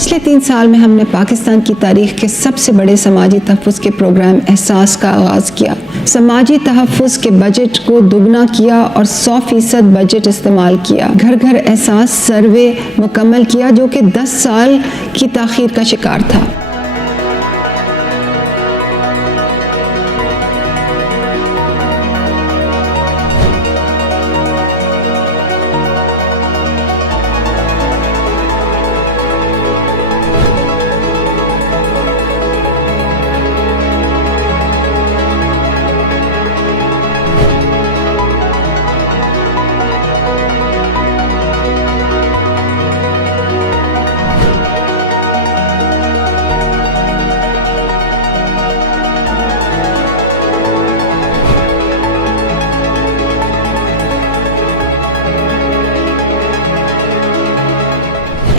पिछले 3 साल में हमने पाकिस्तान की तारीख के सबसे बड़े समाजी तहफ़्फ़ुज़ के प्रोग्राम एहसास का आगाज़ किया। समाजी तहफ़्फ़ुज़ के बजट को दुगना किया और 100% बजट इस्तेमाल किया। घर घर एहसास सर्वे मुकम्मल किया जो कि 10 साल की ताख़ीर का शिकार था।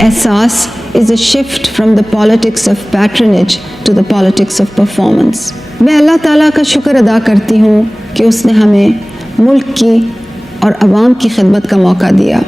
Ehsaas is a shift from the politics of patronage to the politics of performance. मैं अल्लाह ताला का शुक्र अदा करती हूँ कि उसने हमें मुल्क की और अवाम की खिदमत का मौका दिया।